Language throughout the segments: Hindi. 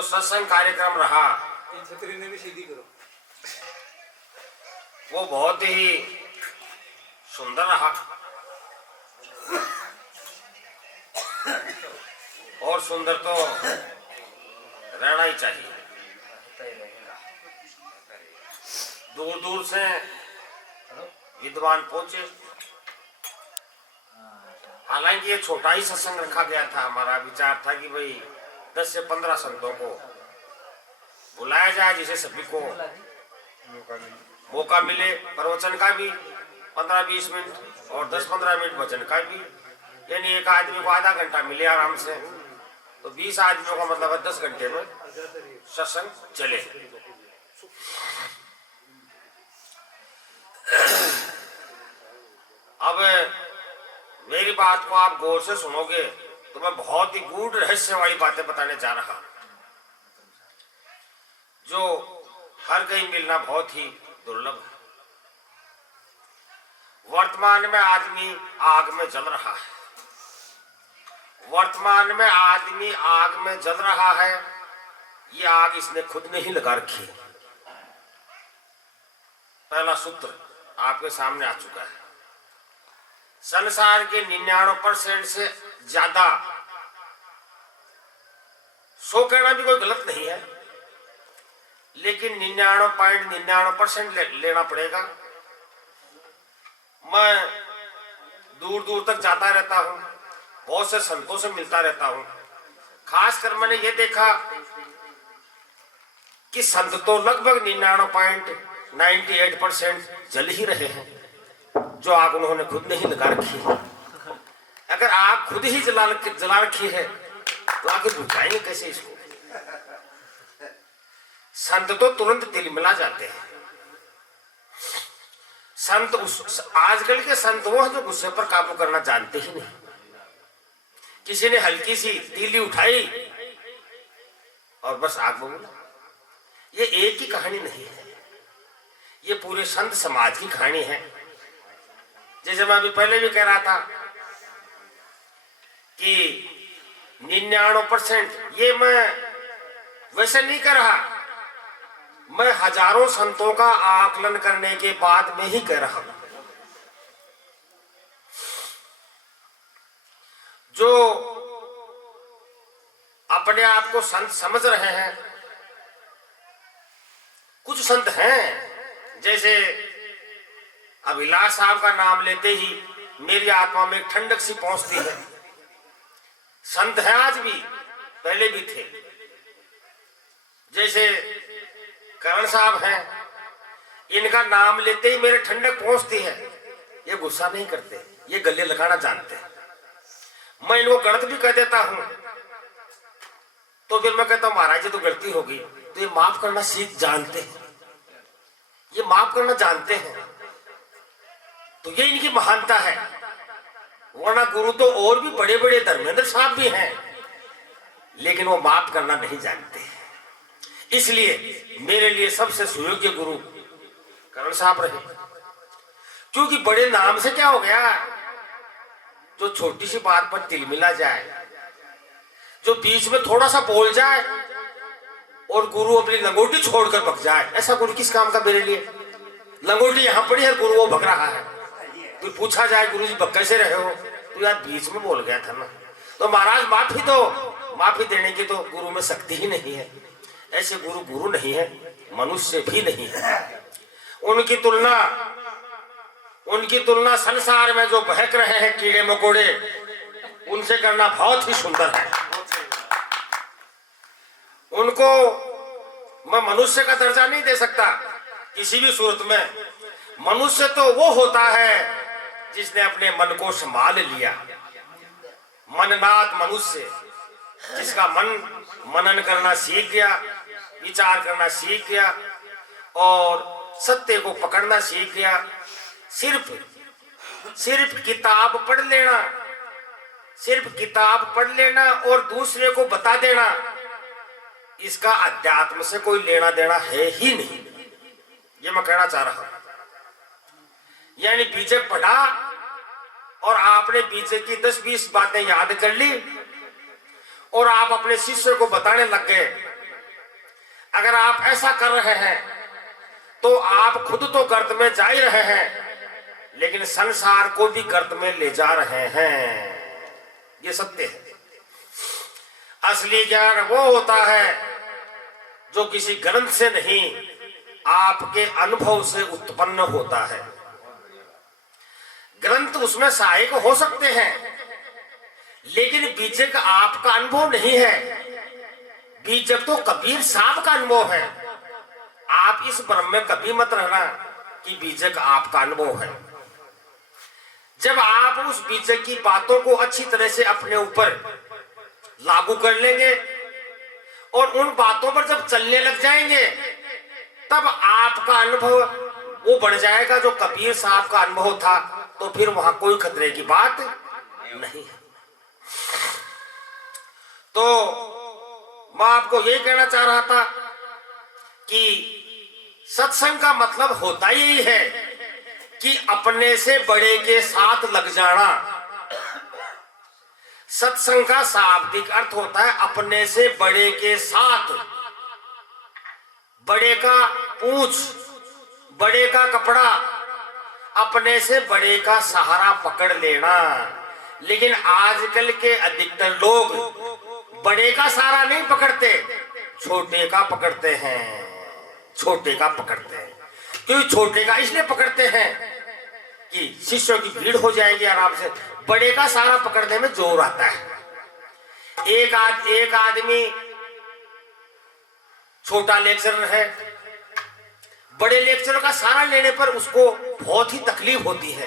जो सत्संग कार्यक्रम रहा इन छतरी ने भी सीधी करो। वो बहुत ही सुंदर रहा और सुंदर तो रहना ही चाहिए। दूर दूर से विद्वान पहुंचे। हालांकि ये छोटा ही सत्संग रखा गया था। हमारा विचार था कि भाई 10 से 15 संतों को बुलाया जाए जिसे सभी को मौका मिले। प्रवचन का भी 15-20 मिनट और 10-15 मिनट वचन का भी, यानी एक आदमी को आधा घंटा मिले आराम से, तो 20 आदमियों का मतलब है 10 घंटे में सत्संग चले। अब मेरी बात को आप गौर से सुनोगे तो मैं बहुत ही गूढ़ रहस्य वाली बातें बताने जा रहा हूं, जो हर कहीं मिलना बहुत ही दुर्लभ है। वर्तमान में आदमी आग में जल रहा है। वर्तमान में आदमी आग में जल रहा है। ये आग इसने खुद नहीं लगा रखी। पहला सूत्र आपके सामने आ चुका है। संसार के 99% से ज्यादा, 100 कहना भी कोई गलत नहीं है, लेकिन 99.99% लेना पड़ेगा। मैं दूर दूर तक जाता रहता हूं, बहुत से संतों से मिलता रहता हूं। खासकर मैंने ये देखा कि संत तो लगभग 99.98% जल ही रहे हैं, जो आग उन्होंने खुद नहीं लगा रखी है। अगर आग खुद ही जला रखी है तो आगे बुझाएंगे कैसे इसको? संत तो तुरंत तिलमिला जाते हैं। संत आजकल के संत वो हैं जो गुस्से पर काबू करना जानते ही नहीं। किसी ने हल्की सी तीली उठाई और बस आग बोला। ये एक ही कहानी नहीं है, ये पूरे संत समाज की कहानी है। जैसे मैं अभी पहले भी कह रहा था कि 99% ये मैं वैसे नहीं कर रहा, मैं हजारों संतों का आकलन करने के बाद में ही कह रहा हूं। जो अपने आप को संत समझ रहे हैं, कुछ संत हैं, जैसे अभिलाष साहब का नाम लेते ही मेरी आत्मा में एक ठंडक सी पहुंचती है। संत हैं आज भी, पहले भी थे। जैसे करण साहब हैं, इनका नाम लेते ही मेरे ठंडक पहुंचती है। ये गुस्सा नहीं करते, ये गले लगाना जानते हैं। मैं इनको गलत भी कह देता हूं तो फिर मैं कहता हूं महाराज जी तो गलती होगी, तो ये माफ करना सीख जानते हैं, ये माफ करना जानते हैं। तो ये इनकी महानता है। वरना गुरु तो और भी बड़े बड़े धर्मेंद्र साहब भी हैं, लेकिन वो माफ करना नहीं जानते। इसलिए मेरे लिए सबसे सुयोग्य गुरु करण साहब रहे। क्योंकि बड़े नाम से क्या हो गया, जो छोटी सी बात पर तिलमिला जाए, जो बीच में थोड़ा सा बोल जाए और गुरु अपनी लंगोटी छोड़कर भग जाए, ऐसा गुरु किस काम का मेरे लिए? लंगोटी यहां पड़ी है, गुरु वो भग रहा है। तो पूछा जाए गुरु जी कैसे रहे हो, तो यार बीच में बोल गया था ना, तो महाराज माफी दो। माफी देने की तो गुरु में शक्ति ही नहीं है। ऐसे गुरु गुरु नहीं है, मनुष्य भी नहीं है। उनकी तुलना संसार में जो बहक रहे हैं कीड़े मकोड़े, उनसे करना बहुत ही सुंदर है। उनको मैं मनुष्य का दर्जा नहीं दे सकता किसी भी सूरत में। मनुष्य तो वो होता है जिसने अपने मन को संभाल लिया। मननाथ मनुष्य, जिसका मन मनन करना सीख गया, विचार करना सीख गया और सत्य को पकड़ना सीख गया। सिर्फ किताब पढ़ लेना, सिर्फ किताब पढ़ लेना और दूसरे को बता देना, इसका अध्यात्म से कोई लेना देना है ही नहीं। ये मैं कहना चाह रहा हूं। यानी बीजे पढ़ा और आपने बीजे की 10-20 बातें याद कर ली और आप अपने शिष्य को बताने लग गए अगर आप ऐसा कर रहे हैं तो आप खुद तो गर्त में जा ही रहे हैं, लेकिन संसार को भी गर्त में ले जा रहे हैं। ये सत्य है। असली ज्ञान वो होता है जो किसी ग्रंथ से नहीं, आपके अनुभव से उत्पन्न होता है। ग्रंथ उसमें सहायक हो सकते हैं, लेकिन बीजक आपका अनुभव नहीं है। बीजक तो कबीर साहब का अनुभव है। आप इस भ्रम में कभी मत रहना कि बीजक आपका अनुभव है। जब आप उस बीजक की बातों को अच्छी तरह से अपने ऊपर लागू कर लेंगे और उन बातों पर जब चलने लग जाएंगे, तब आपका अनुभव वो बढ़ जाएगा जो कबीर साहब का अनुभव था। तो फिर वहां कोई खतरे की बात नहीं है। तो मैं आपको यही कहना चाह रहा था कि सत्संग का मतलब होता यही है कि अपने से बड़े के साथ लग जाना। सत्संग का शाब्दिक अर्थ होता है अपने से बड़े के साथ। बड़े का पूंछ, बड़े का कपड़ा, अपने से बड़े का सहारा पकड़ लेना। लेकिन आजकल के अधिकतर लोग बड़े का सहारा नहीं पकड़ते, छोटे का पकड़ते हैं। छोटे का पकड़ते हैं क्योंकि छोटे का इसलिए पकड़ते हैं कि शिष्यों की भीड़ हो जाएगी आराम से। बड़े का सहारा पकड़ने में जोर आता है। एक आदमी छोटा लेक्चरर है, बड़े लेक्चरर का सहारा लेने पर उसको बहुत ही तकलीफ होती है,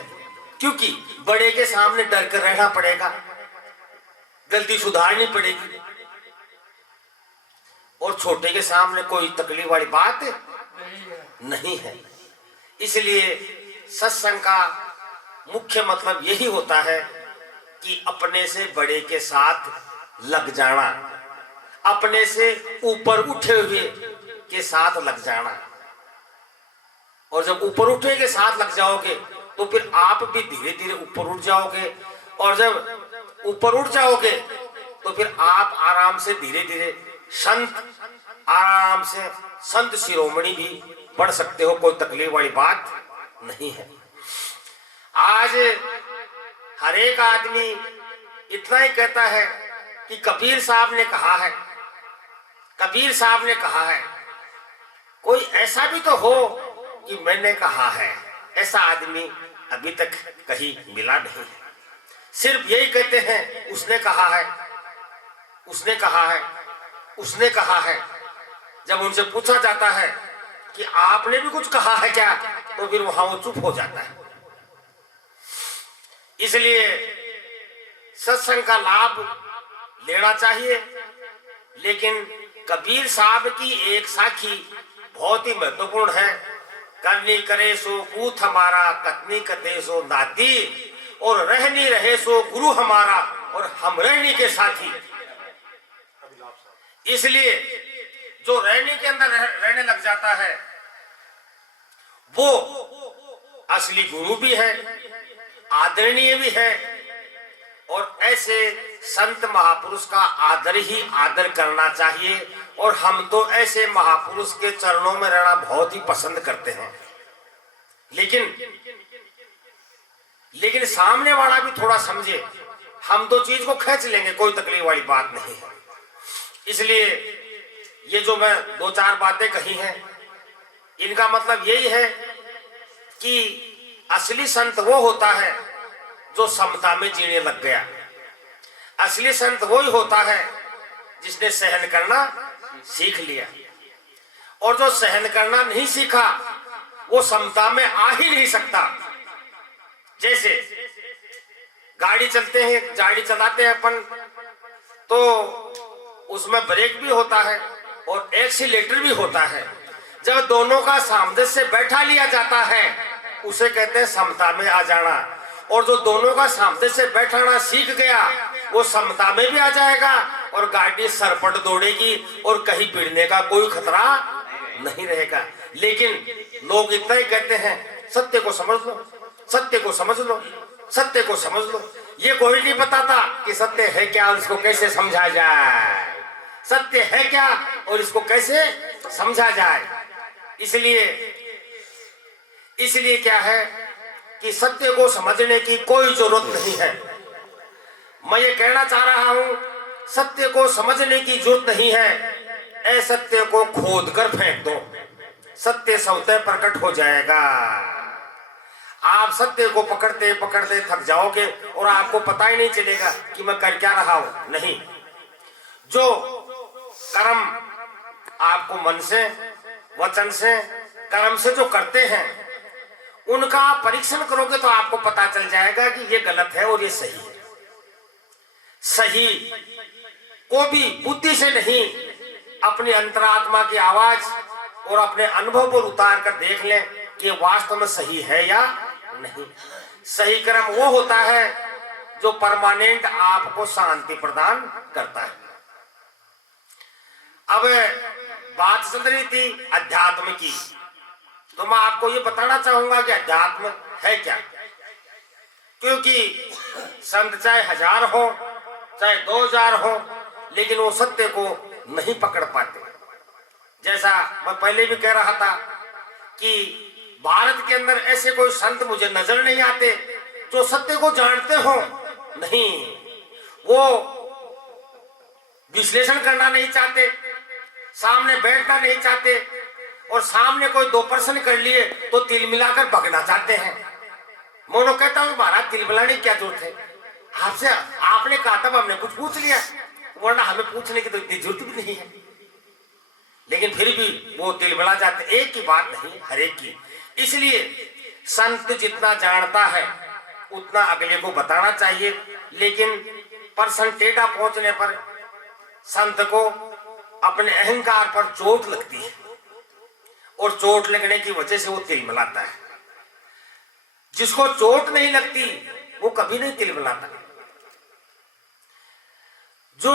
क्योंकि बड़े के सामने डर कर रहना पड़ेगा, गलती सुधारनी पड़ेगी। और छोटे के सामने कोई तकलीफ वाली बात नहीं है। इसलिए सत्संग का मुख्य मतलब यही होता है कि अपने से बड़े के साथ लग जाना, अपने से ऊपर उठे हुए के साथ लग जाना। और जब ऊपर उठे के साथ लग जाओगे तो फिर आप भी धीरे धीरे ऊपर उठ जाओगे। और जब ऊपर उठ जाओगे तो फिर आप आराम से धीरे धीरे आराम से संत शिरोमणि भी पढ़ सकते हो। कोई तकलीफ वाली बात नहीं है। आज हर एक आदमी इतना ही कहता है कि कबीर साहब ने कहा है, कबीर साहब ने कहा है। कोई ऐसा भी तो हो कि मैंने कहा है, ऐसा आदमी अभी तक कहीं मिला नहीं है। सिर्फ यही कहते हैं उसने कहा है, उसने कहा है, उसने कहा है। जब उनसे पूछा जाता है कि आपने भी कुछ कहा है क्या, तो फिर वहां वो चुप हो जाता है। इसलिए सत्संग का लाभ लेना चाहिए, लेकिन कबीर साहब की एक साखी बहुत ही महत्वपूर्ण है। करनी करे सो पूत हमारा, कतनी कते सो नाती, और रहनी रहे सो गुरु हमारा, और हम रहनी के साथी। इसलिए जो रहने के अंदर रहने लग जाता है वो असली गुरु भी है, आदरणीय भी है। और ऐसे संत महापुरुष का आदर ही आदर करना चाहिए। और हम तो ऐसे महापुरुष के चरणों में रहना बहुत ही पसंद करते हैं। लेकिन सामने वाला भी थोड़ा समझे। हम तो चीज को खींच लेंगे, कोई तकलीफ वाली बात नहीं है। इसलिए ये जो मैं दो चार बातें कही हैं, इनका मतलब यही है कि असली संत वो होता है जो समता में जीने लग गया। असली संत वही होता है जिसने सहन करना सीख लिया। और जो सहन करना नहीं सीखा वो समता में आ ही नहीं सकता। जैसे गाड़ी चलते हैं, गाड़ी चलाते हैं अपन, तो उसमें ब्रेक भी होता है और एक्सीलेटर भी होता है। जब दोनों का सामंजस्य बैठा लिया जाता है उसे कहते हैं समता में आ जाना। और जो दोनों का सामंजस्य बैठाना सीख गया वो समता में भी आ जाएगा और गाड़ी सरपट दौड़ेगी और कहीं भिड़ने का कोई खतरा नहीं रहेगा। लेकिन लोग इतना ही कहते हैं सत्य को समझ लो, सत्य को समझ लो, सत्य को समझ लो। ये कोई नहीं बताता कि सत्य है क्या और इसको कैसे समझा जाए, सत्य है क्या और इसको कैसे समझा जाए। इसलिए इसलिए क्या है कि सत्य को समझने की कोई जरूरत नहीं है। मैं ये कहना चाह रहा हूं, सत्य को समझने की जरूरत नहीं है, असत्य को खोद कर फेंक दो, सत्य स्वतः प्रकट हो जाएगा। आप सत्य को पकड़ते पकड़ते थक जाओगे और आपको पता ही नहीं चलेगा कि मैं कर क्या रहा हूं। नहीं, जो कर्म आपको मन से, वचन से, कर्म से जो करते हैं, उनका आप परीक्षण करोगे तो आपको पता चल जाएगा कि ये गलत है और ये सही है। सही को भी बुद्धि से नहीं, अपनी अंतरात्मा की आवाज और अपने अनुभव पर उतार कर देख लें कि वास्तव में सही है या नहीं। सही कर्म वो होता है जो परमानेंट आपको शांति प्रदान करता है। अब बात चल रही थी अध्यात्म की, तो मैं आपको ये बताना चाहूंगा कि अध्यात्म है क्या। क्योंकि संत चाहे 1000 हो, चाहे 2000 हो, लेकिन वो सत्य को नहीं पकड़ पाते। जैसा मैं पहले भी कह रहा था कि भारत के अंदर ऐसे कोई संत मुझे नजर नहीं आते जो सत्य को जानते हो। नहीं, वो विश्लेषण करना नहीं चाहते, सामने बैठना नहीं चाहते, और सामने कोई 2 प्रश्न कर लिए तो तिल मिलाकर भगना चाहते हैं। मोनो कहता हूं महाराज, तिल मिलाने की क्या जरूरत है, आपसे आपने कहा तब हमने कुछ पूछ लिया, वरना हमें पूछने की तो इतनी जरूरत भी नहीं है। लेकिन फिर भी वो तिल मिला जाते। एक की बात नहीं, हर एक की। इसलिए संत जितना जानता है उतना अगले को बताना चाहिए, लेकिन पर्सन टेढ़ा पहुंचने पर संत को अपने अहंकार पर चोट लगती है, और चोट लगने की वजह से वो तिल मिलाता है। जिसको चोट नहीं लगती वो कभी नहीं तिल मिलाता। जो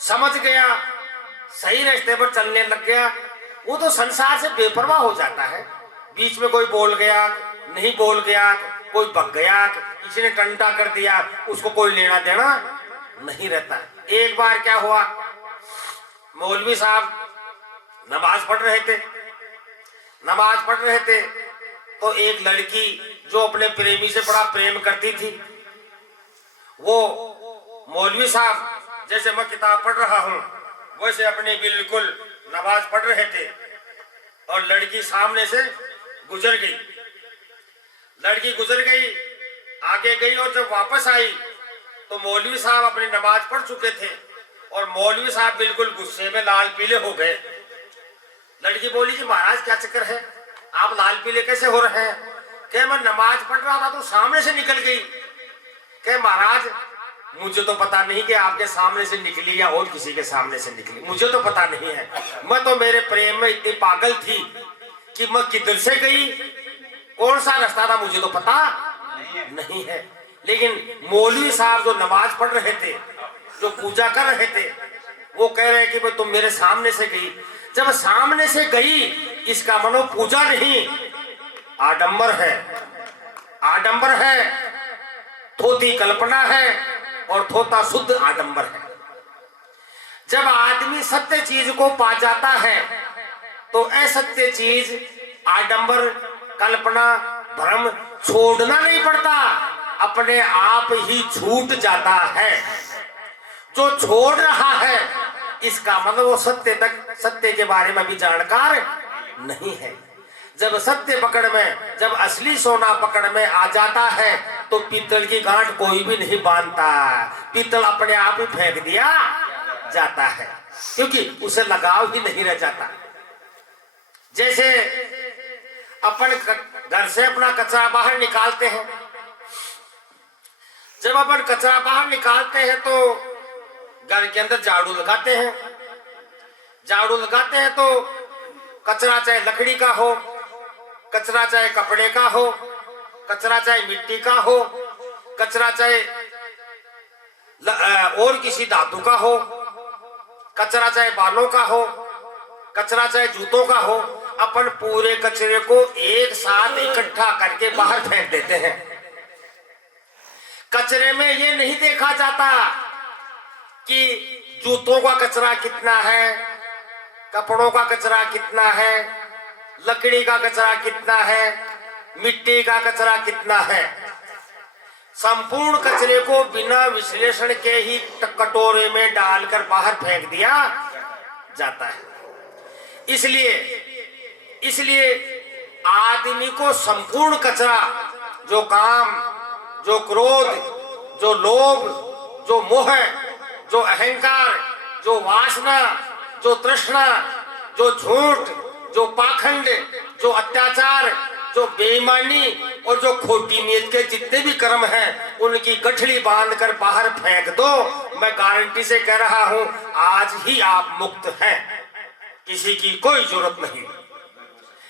समझ गया, सही रास्ते पर चलने लग गया, वो तो संसार से बेपरवाह हो जाता है। बीच में कोई बोल गया, नहीं बोल गया, कोई भग गया, किसी ने टंटा कर दिया, उसको कोई लेना देना नहीं रहता। एक बार क्या हुआ, मौलवी साहब नमाज पढ़ रहे थे, तो एक लड़की जो अपने प्रेमी से बड़ा प्रेम करती थी, वो मौलवी साहब जैसे मैं किताब पढ़ रहा हूं वैसे अपने बिल्कुल नमाज पढ़ रहे थे, और लड़की सामने से गुजर गई। लड़की गुजर गई, आगे गई, और जब वापस आई तो मौलवी साहब अपनी नमाज पढ़ चुके थे, और मौलवी साहब बिल्कुल गुस्से में लाल पीले हो गए। लड़की बोली कि महाराज क्या चक्कर है, आप लाल पीले कैसे हो रहे हैं? कहे मैं नमाज पढ़ रहा था तो सामने से निकल गई। कहे महाराज मुझे तो पता नहीं कि आपके सामने से निकली या और किसी के सामने से निकली, मुझे तो पता नहीं है। मैं तो मेरे प्रेम में इतनी पागल थी कि मैं किधर से गई, कौन सा रास्ता था, मुझे तो पता नहीं है। लेकिन मौलवी साहब जो नमाज पढ़ रहे थे, जो पूजा कर रहे थे, वो कह रहे कि भाई तुम मेरे सामने से गई। जब सामने से गई, इसका मनो पूजा नहीं, आडंबर है, आडंबर है, थोती कल्पना है, और थोता शुद्ध आडंबर है। जब आदमी सत्य चीज को पा जाता है तो असत्य चीज, आडंबर, कल्पना, भ्रम छोड़ना नहीं पड़ता, अपने आप ही छूट जाता है। जो छोड़ रहा है इसका मतलब वो सत्य तक, सत्य के बारे में भी जानकार नहीं है। जब सत्य पकड़ में, जब असली सोना पकड़ में आ जाता है तो पीतल की गांठ कोई भी नहीं बांधता, पीतल अपने आप ही फेंक दिया जाता है, क्योंकि उसे लगाव ही नहीं रह जाता। जैसे अपन घर से अपना कचरा बाहर निकालते हैं, जब अपन कचरा बाहर निकालते हैं तो घर के अंदर झाड़ू लगाते हैं। झाड़ू लगाते हैं तो कचरा चाहे लकड़ी का हो, कचरा चाहे कपड़े का हो, कचरा चाहे मिट्टी का हो, कचरा चाहे और किसी धातु का हो, कचरा चाहे बालों का हो, कचरा चाहे जूतों का हो, अपन पूरे कचरे को एक साथ इकट्ठा करके बाहर फेंक देते हैं। कचरे में ये नहीं देखा जाता कि जूतों का कचरा कितना है, कपड़ों का कचरा कितना है, लकड़ी का कचरा कितना है, मिट्टी का कचरा कितना है, संपूर्ण कचरे को बिना विश्लेषण के ही कटोरे में डालकर बाहर फेंक दिया जाता है। इसलिए आदमी को संपूर्ण कचरा, जो काम, जो क्रोध, जो लोभ, जो मोह, जो अहंकार, जो वासना, जो तृष्णा, जो झूठ, जो पाखंड, जो अत्याचार, जो बेईमानी और जो खोटी नीयत के जितने भी कर्म हैं, उनकी गठड़ी बांधकर बाहर फेंक दो। मैं गारंटी से कह रहा हूं, आज ही आप मुक्त हैं, किसी की कोई जरूरत नहीं।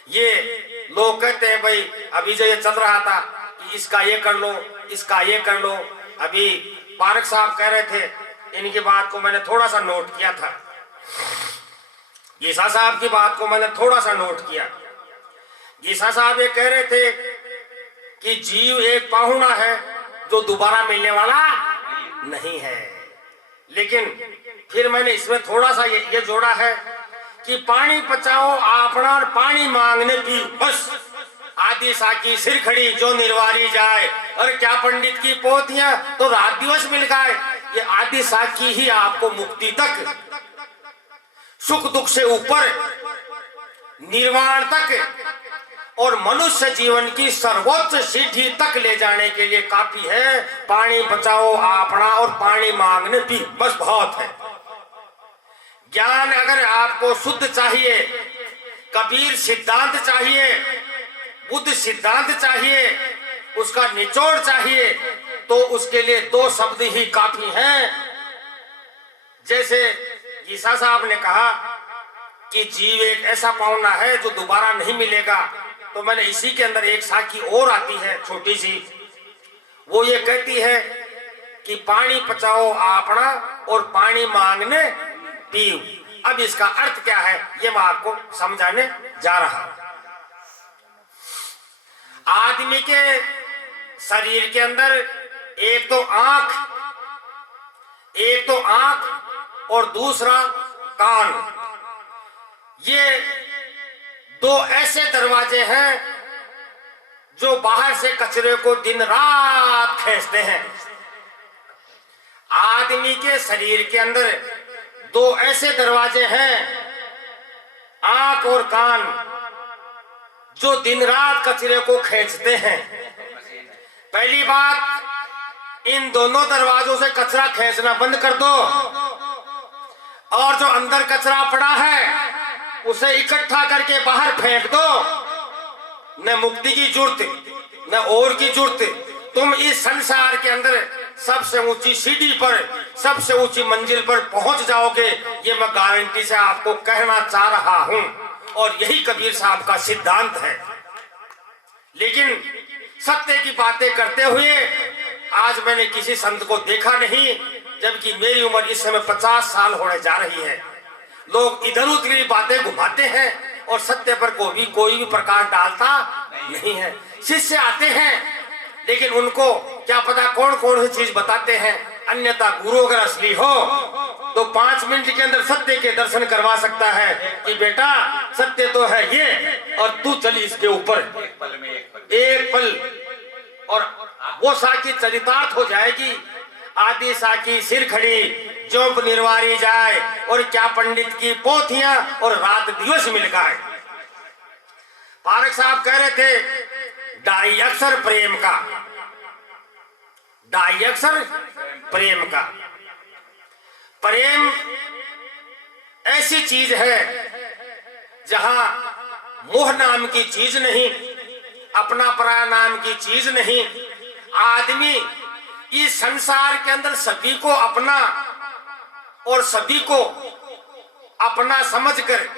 ये लोग कहते हैं भाई अभी जो ये चल रहा था कि इसका ये कर लो, इसका ये कर लो। अभी पारक साहब कह रहे थे, इनकी बात को मैंने थोड़ा सा नोट किया था, गीसा साहब की बात को मैंने थोड़ा सा नोट किया। गीसा साहब ये कह रहे थे कि जीव एक पाहुणा है जो दोबारा मिलने वाला नहीं है, लेकिन फिर मैंने इसमें थोड़ा सा ये जोड़ा है कि पानी बचाओ आपना और पानी मांगने पियो बस। आदि साकी सिर खड़ी जो निर्वारी जाए, और क्या पंडित की पोथियां तो रात दिवस मिल गए। ये आदि साकी ही आपको मुक्ति तक, सुख दुख से ऊपर निर्वाण तक और मनुष्य जीवन की सर्वोच्च सिद्धि तक ले जाने के लिए काफी है। पानी बचाओ आपना और पानी मांगने पी बस बहुत है। ज्ञान अगर आपको शुद्ध चाहिए, कबीर सिद्धांत चाहिए, बुद्ध सिद्धांत चाहिए, उसका निचोड़ चाहिए, तो उसके लिए दो शब्द ही काफी हैं। जैसे गीसा साहब ने कहा कि जीव एक ऐसा पाहुणा है जो दोबारा नहीं मिलेगा, तो मैंने इसी के अंदर एक साखी और आती है छोटी सी, वो ये कहती है कि पानी बचाओ आपना और पानी मांगने पियो। अब इसका अर्थ क्या है ये मैं आपको समझाने जा रहा हूं। आदमी के शरीर के अंदर एक तो आंख और दूसरा कान, ये दो ऐसे दरवाजे हैं जो बाहर से कचरे को दिन रात खींचते हैं। आदमी के शरीर के अंदर दो ऐसे दरवाजे हैं, आंख और कान, जो दिन रात कचरे को खींचते हैं। पहली बात, इन दोनों दरवाजों से कचरा खींचना बंद कर दो, और जो अंदर कचरा पड़ा है उसे इकट्ठा करके बाहर फेंक दो। न मुक्ति की जरूरत न और की जरूरत। तुम इस संसार के अंदर सबसे ऊंची सीढ़ी पर, सबसे ऊंची मंजिल पर पहुंच जाओगे, ये मैं गारंटी से आपको कहना चाह रहा हूं, और यही कबीर साहब का सिद्धांत है। लेकिन सत्य की बातें करते हुए आज मैंने किसी संत को देखा नहीं, जबकि मेरी उम्र इस समय 50 साल होने जा रही है। लोग इधर उधर की बातें घुमाते हैं और सत्य पर कोई भी प्रकाश डालता नहीं है। शिष्य आते हैं, लेकिन उनको क्या पता कौन कौन सी चीज बताते हैं। अन्यथा गुरु अगर असली हो तो 5 मिनट के अंदर सत्य के दर्शन करवा सकता है कि बेटा सत्य तो है ये, और तू चली इसके ऊपर एक पल, और वो साकी चरितार्थ हो जाएगी। आदि साकी सिर खड़ी जो निर्वारी जाए, और क्या पंडित की पोथियां और रात दिवस मिल गए। पारक साहब कह रहे थे डाई अक्षर प्रेम का, डाई अक्षर प्रेम का। प्रेम ऐसी चीज है जहां मोह नाम की चीज नहीं, अपना पराया नाम की चीज नहीं। आदमी इस संसार के अंदर सभी को अपना और सभी को अपना समझकर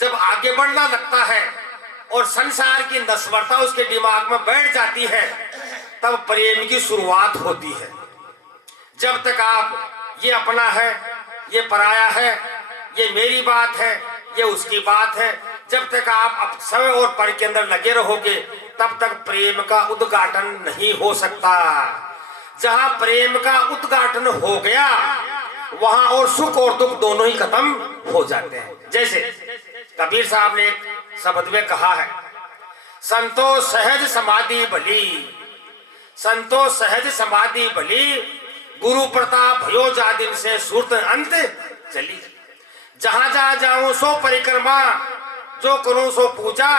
जब आगे बढ़ना लगता है और संसार की नस्वरता उसके दिमाग में बैठ जाती है, तब प्रेम की शुरुआत होती है। जब तक आप ये अपना है, ये पराया है, ये मेरी बात है, ये उसकी बात है, जब तक आप स्वयं और पर के अंदर लगे रहोगे, तब तक प्रेम का उद्घाटन नहीं हो सकता। जहां प्रेम का उद्घाटन हो गया, वहां और सुख और दुख दोनों ही खत्म हो जाते हैं। जैसे कबीर साहब ने एक शब्द में कहा है, संतो सहज समाधि भली, संतो सहज समाधि भली, गुरु प्रताप भयो जा दिन से सूरत अंत चली। जहां जहां जाऊं सो परिक्रमा, जो करूं सो पूजा,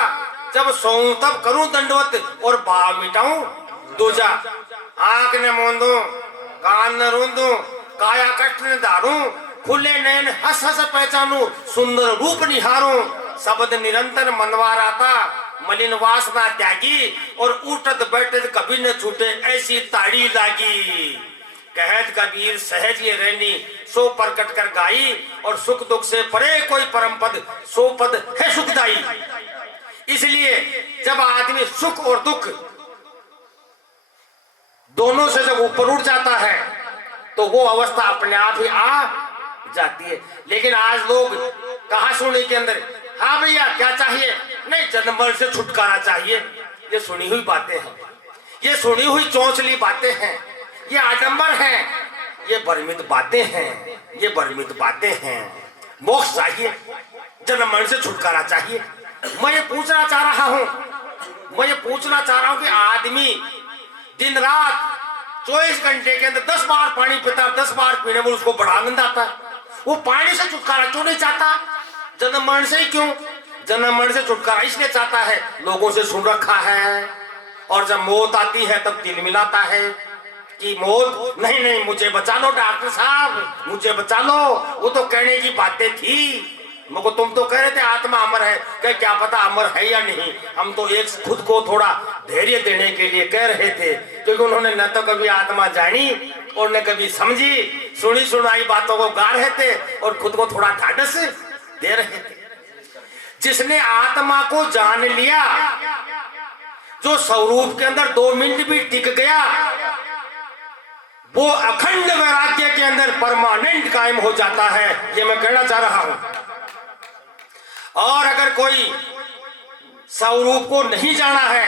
जब सोऊं तब करूं दंडवत और भाव मिटाऊं दूजा। आंख न मूंदूं, कान न रूंदूं, काया कष्ट न धारूं, खुले नयन हंस हंस पहचानूं, सुंदर रूप निहारूं, शब्द निरंतर मनवा राता, मलिन वासना त्यागी, और उठत बैठत कभी न छूटे ऐसी ताड़ी लागी। कहत कबीर सहज ये रहनी, सो प्रकट कर गाई, और सुख दुख से परे कोई परम पद, सो पद है सुखदाई। इसलिए जब आदमी सुख और दुख दोनों से जब ऊपर उठ जाता है तो वो अवस्था अपने आप ही आ जाती है। लेकिन आज लोग कहा सुनी के अंदर, हाँ भैया क्या चाहिए, नहीं जन्म मरण से छुटकारा चाहिए। ये सुनी हुई बातें हैं, ये सुनी हुई चौंचली बातें हैं, ये आडंबर हैं, ये भ्रमित बातें हैं, ये भ्रमित बातें हैं। मोक्ष चाहिए, जन्म मरण से छुटकारा चाहिए। मैं ये पूछना चाह रहा हूं, मैं ये पूछना चाह रहा हूं कि आदमी दिन रात 24 घंटे के अंदर 10 बार पानी पीता, 10 बार पीने में उसको बड़ा आनंद आता है, वो पानी से छुटकारा क्यों नहीं चाहता? जन्म मरण से ही क्यों? जन्म मरण से छुटकारा इसलिए चाहता है, लोगों से सुन रखा है, और जब मौत आती है तब तिल मिलाता है कि मौत नहीं नहीं मुझे बचा लो डॉक्टर साहब, मुझे बचा लो। वो तो कहने की बातें थी, मगर तुम तो कह रहे थे आत्मा अमर है, कह क्या पता अमर है या नहीं। हम तो एक खुद को थोड़ा धैर्य देने के लिए कह रहे थे, क्योंकि उन्होंने न तो कभी आत्मा जानी और न कभी समझी, सुनी सुनाई बातों को गा रहे थे और खुद को थोड़ा ढाढ़स दे रहे थे। जिसने आत्मा को जान लिया, जो स्वरूप के अंदर 2 मिनट भी टिक गया, वो अखंड वैराग्य के अंदर परमानेंट कायम हो जाता है। ये मैं कहना चाह रहा हूं। और अगर कोई स्वरूप को नहीं जाना है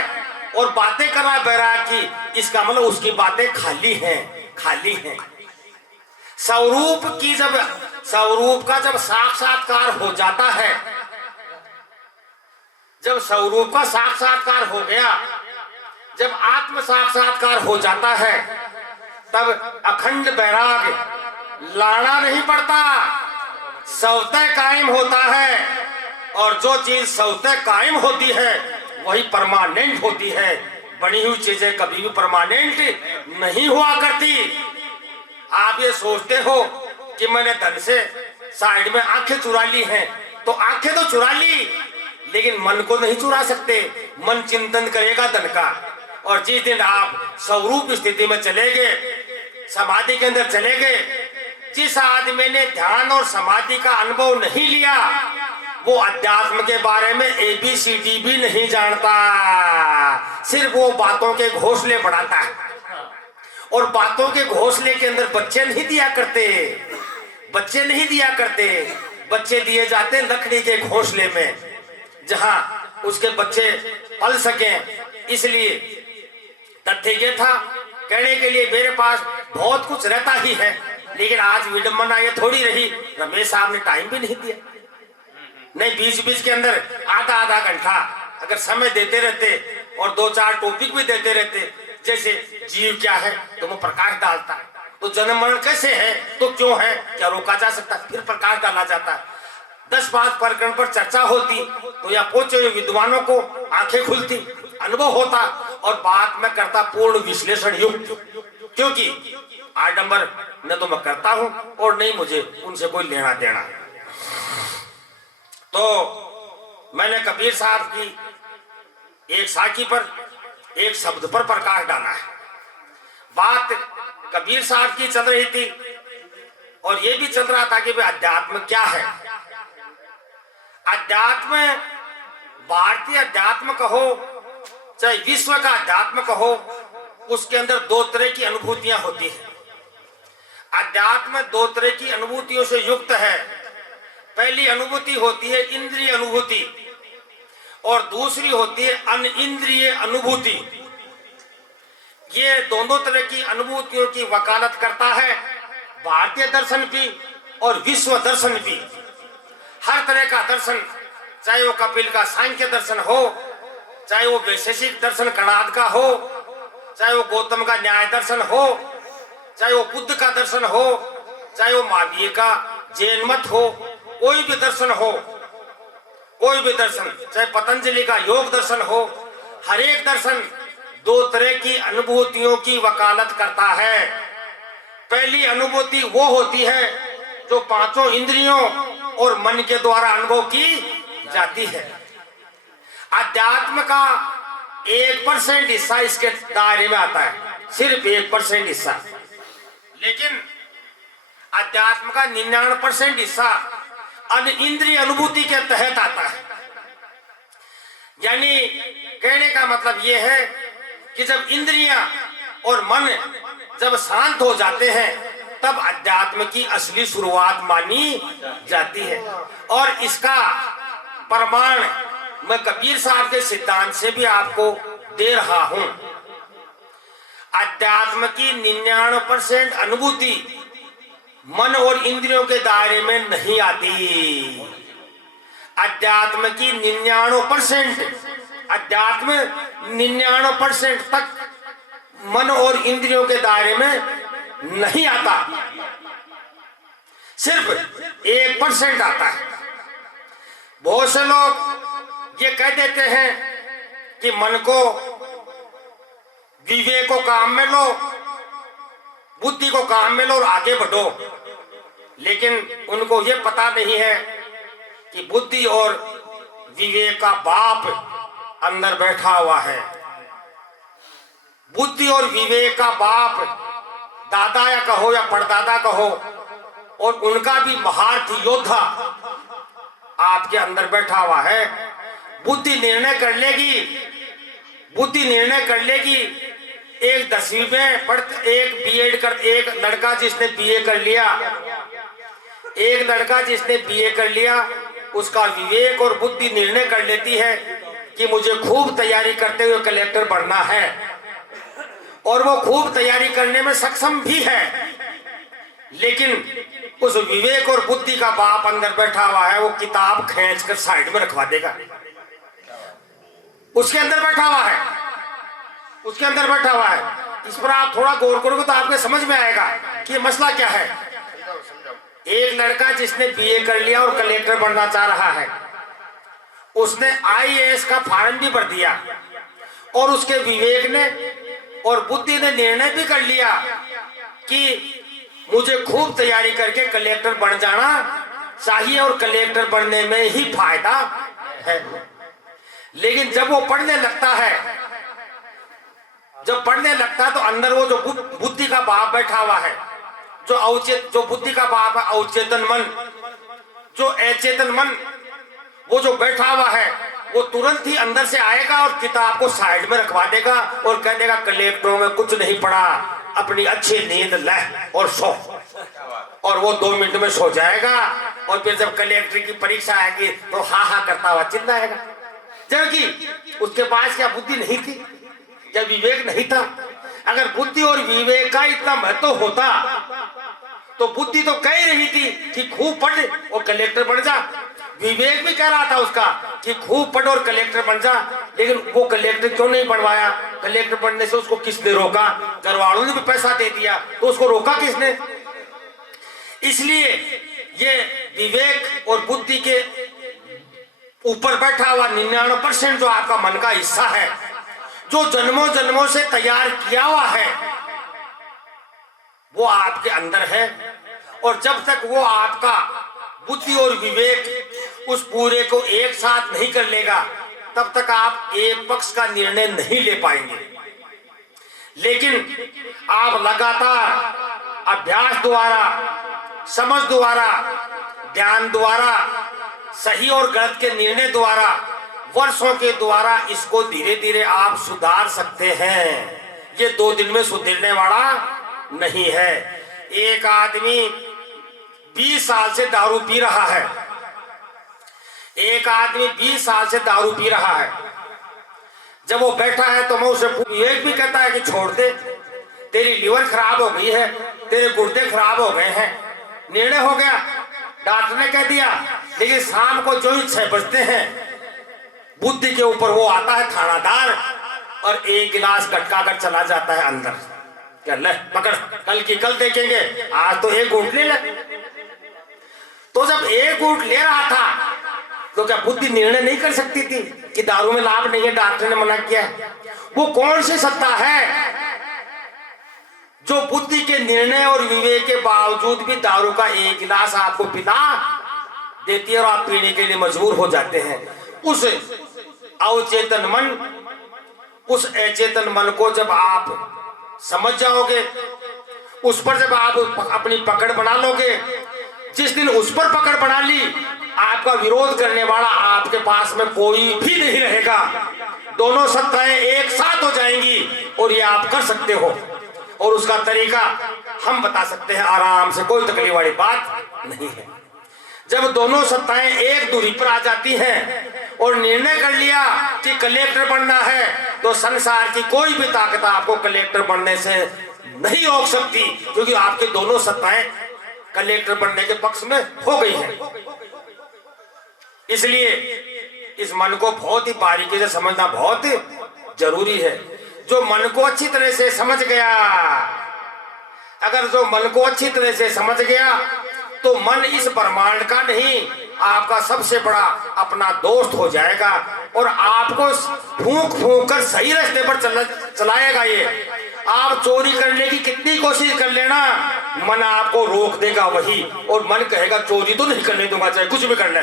और बातें कर रहा है बैराग की, इसका मतलब उसकी बातें खाली हैं, खाली हैं। स्वरूप की जब स्वरूप का जब साक्षात्कार हो जाता है, जब स्वरूप का साक्षात्कार हो गया, जब आत्म साक्षात्कार हो जाता है, तब अखंड बैराग लाना नहीं पड़ता, स्वतः कायम होता है। और जो चीज स्वतः कायम होती है वही परमानेंट होती है। बनी हुई चीजें कभी भी परमानेंट नहीं हुआ करती। आप ये सोचते हो कि मैंने धन से साइड में आंखें चुरा ली हैं, तो आंखें तो चुरा ली, लेकिन मन को नहीं चुरा सकते। मन चिंतन करेगा धन का, और जिस दिन आप स्वरूप स्थिति में चले गए, समाधि के अंदर चले गए, जिस आदमी ने ध्यान और समाधि का अनुभव नहीं लिया, वो अध्यात्म के बारे में ABCD भी नहीं जानता। सिर्फ वो बातों के घोंसले बढ़ाता है, और बातों के घोंसले के अंदर बच्चे नहीं दिया करते, बच्चे नहीं दिया करते। बच्चे दिए जाते लकड़ी के घोंसले में, जहां उसके बच्चे पल सके। इसलिए तथ्य ये था, कहने के लिए मेरे पास बहुत कुछ रहता ही है, लेकिन आज विडंबना ये थोड़ी रही, रमेश साहब ने टाइम भी नहीं दिया। नहीं, बीच बीच के अंदर आधा आधा घंटा अगर समय देते रहते और 2-4 टॉपिक भी देते रहते, जैसे जीव क्या है तो वो प्रकाश डालता है, तो जन्म मरण कैसे है तो क्यों है, क्या रोका जा सकता है, फिर प्रकाश डाला जाता है। 10-5 प्रकरण पर चर्चा होती तो या पहुंचे हुए विद्वानों को आंखें खुलती, अनुभव होता, और बात में करता पूर्ण विश्लेषण युक्त। क्योंकि आडंबर न तो मैं करता हूं और नहीं मुझे उनसे कोई लेना देना। तो मैंने कबीर साहब की एक साखी पर, एक शब्द पर प्रकाश डाला है। बात कबीर साहब की चल रही थी, और ये भी चल रहा था कि भाई अध्यात्म क्या है। अध्यात्म, भारतीय अध्यात्म कहो चाहे विश्व का अध्यात्म कहो, उसके अंदर 2 तरह की अनुभूतियां होती है। अध्यात्म 2 तरह की अनुभूतियों से युक्त है। पहली अनुभूति होती है इंद्रिय अनुभूति, और दूसरी होती है अनिंद्रिय अनुभूति। ये दोनों तरह की अनुभूतियों की वकालत करता है भारतीय दर्शन भी और विश्व दर्शन भी। हर तरह का दर्शन, चाहे वो कपिल का सांख्य दर्शन हो, चाहे वो वैशेषिक दर्शन कणाद का हो, चाहे वो गौतम का न्याय दर्शन हो, चाहे वो बुद्ध का दर्शन हो, चाहे वो महावीर का जैन मत हो, कोई भी दर्शन हो, कोई भी दर्शन, चाहे पतंजलि का योग दर्शन हो, हर एक दर्शन दो तरह की अनुभूतियों की वकालत करता है। पहली अनुभूति वो होती है जो पांचों इंद्रियों और मन के द्वारा अनुभव की जाती है। अध्यात्म का 1% हिस्सा इसके दायरे में आता है, सिर्फ 1% हिस्सा। लेकिन अध्यात्म का 99% हिस्सा इंद्रिय अनुभूति के तहत आता है। यानी कहने का मतलब यह है कि जब इंद्रियां और मन जब शांत हो जाते हैं तब अध्यात्म की असली शुरुआत मानी जाती है। और इसका प्रमाण मैं कबीर साहब के सिद्धांत से भी आपको दे रहा हूं। अध्यात्म की 99% अनुभूति मन और इंद्रियों के दायरे में नहीं आती। अध्यात्म की 99% अध्यात्म 99% तक मन और इंद्रियों के दायरे में नहीं आता, सिर्फ 1% आता है। बहुत से लोग ये कह देते हैं कि मन को, विवेक को काम में लो, बुद्धि को काम में लो और आगे बढ़ो। लेकिन उनको ये पता नहीं है कि बुद्धि और विवेक का बाप अंदर बैठा हुआ है। बुद्धि और विवेक का बाप, दादा या कहो या परदादा कहो, और उनका भी महारथी योद्धा आपके अंदर बैठा हुआ है। बुद्धि निर्णय कर लेगी, बुद्धि निर्णय कर लेगी। एक 10वीं में पढ़ते, एक बीएड कर, एक लड़का जिसने बीए कर लिया, एक लड़का जिसने बीए कर लिया, उसका विवेक और बुद्धि निर्णय कर लेती है कि मुझे खूब तैयारी करते हुए कलेक्टर बनना है, और वो खूब तैयारी करने में सक्षम भी है। लेकिन उस विवेक और बुद्धि का बाप अंदर बैठा हुआ है, वो किताब खींचकर साइड में रखवा देगा। उसके अंदर बैठा हुआ है, उसके अंदर बैठा हुआ है। इस पर आप थोड़ा गौर करोगे तो आपके समझ में आएगा कि ये मसला क्या है। एक लड़का जिसने बीए कर लिया और कलेक्टर बनना चाह रहा है, उसने आईएएस का फॉर्म भी भर दिया, और उसके विवेक ने और बुद्धि ने निर्णय भी कर लिया कि मुझे खूब तैयारी करके कलेक्टर बन जाना चाहिए और कलेक्टर बनने में ही फायदा है। लेकिन जब वो पढ़ने लगता है, जब पढ़ने लगता है तो अंदर वो जो बुद्धि का बाप बैठा हुआ है, जो बुद्धि का बाप है, अवचेतन मन, जो अचेतन मन, वो जो बैठा हुआ है, वो तुरंत ही अंदर से आएगा और किताब को साइड में रखवा देगा और कह देगा कलेक्टरों में कुछ नहीं पढ़ा, अपनी अच्छी नींद ले और सो। और वो 2 मिनट में सो जाएगा, और फिर जब कलेक्टर की परीक्षा आएगी तो हा हा करता हुआ चिल्लाएगा। जबकि उसके पास क्या बुद्धि नहीं थी, या विवेक नहीं था। अगर बुद्धि और विवेक का इतना महत्व होता तो बुद्धि तो कह रही थी कि खूब पढ़ और कलेक्टर बन जा, विवेक भी कह रहा था उसका कि खूब पढ़ और कलेक्टर बन जा। लेकिन वो कलेक्टर क्यों नहीं बनवाया? कलेक्टर बनने से उसको किसने रोका? घर वालों ने भी पैसा दे दिया, तो उसको रोका किसने? इसलिए ये विवेक और बुद्धि के ऊपर बैठा हुआ 99% जो आपका मन का हिस्सा है, जो जन्मों जन्मों से तैयार किया हुआ है, वो आपके अंदर है। और जब तक वो आपका बुद्धि और विवेक उस पूरे को एक साथ नहीं कर लेगा, तब तक आप एक पक्ष का निर्णय नहीं ले पाएंगे। लेकिन आप लगातार अभ्यास द्वारा, समझ द्वारा, ज्ञान द्वारा, सही और गलत के निर्णय द्वारा, वर्षों के द्वारा इसको धीरे धीरे आप सुधार सकते हैं। ये 2 दिन में सुधरने वाला नहीं है। एक आदमी 20 साल से दारू पी रहा है, एक आदमी 20 साल से दारू पी रहा है। जब वो बैठा है तो मैं उसे विवेक भी कहता है कि छोड़ दे, तेरी लीवर खराब हो गई है, तेरे गुर्दे खराब हो गए हैं। निर्णय हो गया, डॉक्टर ने कह दिया, लेकिन शाम को जो ही 6 बजते हैं बुद्धि के ऊपर वो आता है थानादार और एक गिलास गटका कर चला जाता है अंदर। क्या ले पकड़, कल की कल देखेंगे, आज तो एक घूंट ले ले। तो जब एक घूंट ले रहा था तो क्या बुद्धि निर्णय नहीं कर सकती थी कि दारू में लाभ नहीं है, डॉक्टर ने मना किया? वो कौन सी सत्ता है जो बुद्धि के निर्णय और विवेक के बावजूद भी दारू का एक गिलास आपको पिला देती है और आप पीने के लिए मजबूर हो जाते हैं? उस अवचेतन मन, उस अचेतन मन को जब आप समझ जाओगे, उस पर जब आप अपनी पकड़ बना लोगे, जिस दिन उस पर पकड़ बना ली, आपका विरोध करने वाला आपके पास में कोई भी नहीं रहेगा। दोनों सत्ताएं एक साथ हो जाएंगी और ये आप कर सकते हो। और उसका तरीका हम बता सकते हैं आराम से, कोई तकलीफ वाली बात नहीं है। जब दोनों सत्ताएं एक दूरी पर आ जाती हैं और निर्णय कर लिया कि कलेक्टर बनना है, तो संसार की कोई भी ताकत आपको कलेक्टर बनने से नहीं रोक सकती, क्योंकि आपके दोनों सत्ताएं कलेक्टर बनने के पक्ष में हो गई हैं। इसलिए इस मन को बहुत ही बारीकी से समझना बहुत जरूरी है। जो मन को अच्छी तरह से समझ गया, अगर जो मन को अच्छी तरह से समझ गया तो मन इस ब्रह्मांड का नहीं, आपका सबसे बड़ा अपना दोस्त हो जाएगा और आपको फूंक फूंक कर सही रास्ते पर चलाएगा। ये आप चोरी करने की कितनी कोशिश कर लेना, मन आपको रोक देगा वही, और मन कहेगा चोरी तो नहीं करने दूंगा, चाहे कुछ भी कर ले।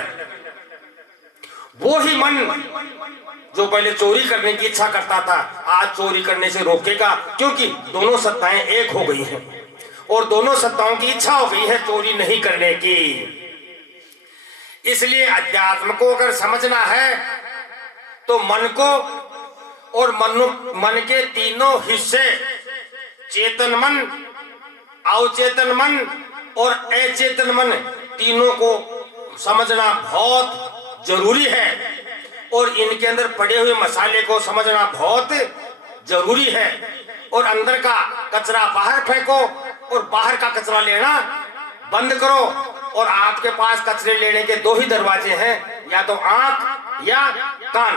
वो ही मन जो पहले चोरी करने की इच्छा करता था, आज चोरी करने से रोकेगा, क्योंकि दोनों सत्ताएं एक हो गई हैं और दोनों सत्ताओं की इच्छा हो गई है चोरी नहीं करने की। इसलिए अध्यात्म को अगर समझना है तो मन को और मन के तीनों हिस्से, चेतन मन, अवचेतन मन और अचेतन मन, तीनों को समझना बहुत जरूरी है और इनके अंदर पड़े हुए मसाले को समझना बहुत जरूरी है। और अंदर का कचरा बाहर फेंको और बाहर का कचरा लेना बंद करो। और आपके पास कचरे लेने के 2 ही दरवाजे हैं, या तो आंख या कान।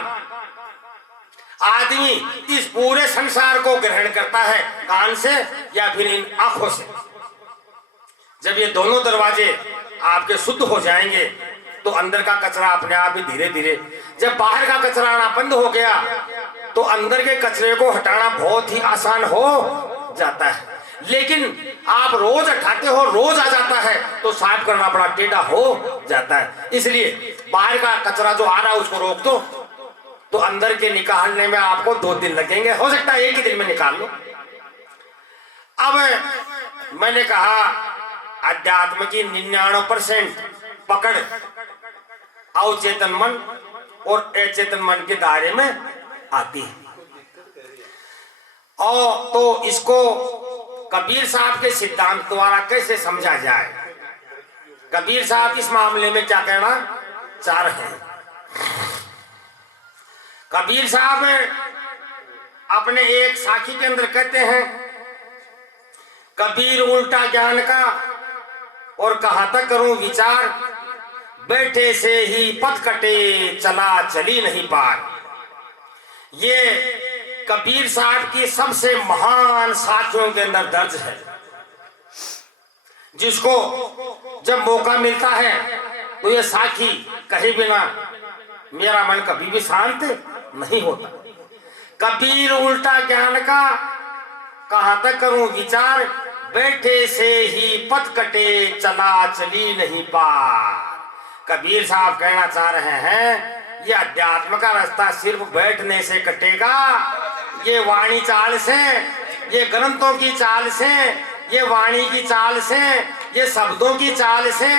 आदमी इस पूरे संसार को ग्रहण करता है कान से या फिर इन आंखों से। जब ये दोनों दरवाजे आपके शुद्ध हो जाएंगे तो अंदर का कचरा अपने आप ही धीरे धीरे, जब बाहर का कचरा आना बंद हो गया तो अंदर के कचरे को हटाना बहुत ही आसान हो जाता है। लेकिन आप रोज हटाते हो, रोज आ जाता है, तो साफ करना बड़ा टेढ़ा हो जाता है। इसलिए बाहर का कचरा जो आ रहा है उसको रोक दो, तो अंदर के निकालने में आपको 2 दिन लगेंगे, हो सकता है 1 ही दिन में निकाल लो। अब मैंने कहा अध्यात्म की 99% पकड़ अवचेतन मन और अचेतन मन के दायरे में आती है। और तो इसको कबीर साहब के सिद्धांत द्वारा कैसे समझा जाए? कबीर साहब इस मामले में क्या कहना चाह रहे हैं? कबीर साहब अपने एक साखी के अंदर कहते हैं, कबीर उल्टा ज्ञान का और कहा तक करूं विचार, बैठे से ही पथ कटे चला चली नहीं पार। ये कबीर साहब की सबसे महान साखियों के अंदर दर्ज है, जिसको जब मौका मिलता है तो ये साखी कहे बिना मेरा मन कभी भी शांत नहीं होता। कबीर उल्टा ज्ञान का कहा तक करूं विचार, बैठे से ही पथ कटे चला चली नहीं पार। कबीर साहब कहना चाह रहे हैं ये अध्यात्म का रास्ता सिर्फ बैठने से कटेगा, ये वाणी चाल से, ये ग्रंथों की चाल से, ये वाणी की चाल से, ये शब्दों की चाल से,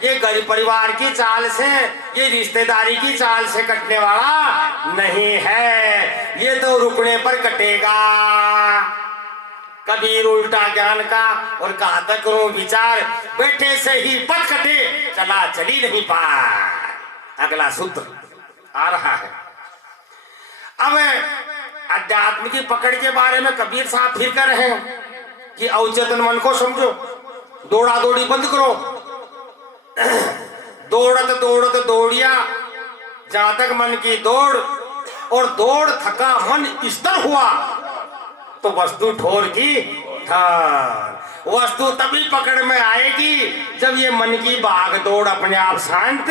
ये गरीब परिवार की चाल से, ये रिश्तेदारी की चाल से कटने वाला नहीं है। ये तो रुकने पर कटेगा। कबीर उल्टा ज्ञान का और कहा तक करूं विचार, बैठे से ही पथ कटे चला चली नहीं पार। अगला सूत्र आ रहा है। अब अध्यात्म की पकड़ के बारे में कबीर साहब फिर कह रहे हैं कि अवचेतन मन को समझो, दौड़ा दौड़ी बंद करो, दौड़त दौड़त दौड़िया जहां तक मन की दौड़, और दौड़ थका मन स्थिर हुआ तो वस्तु ठोर की ठार। वस्तु तभी पकड़ में आएगी जब ये मन की भाग दौड़ अपने आप शांत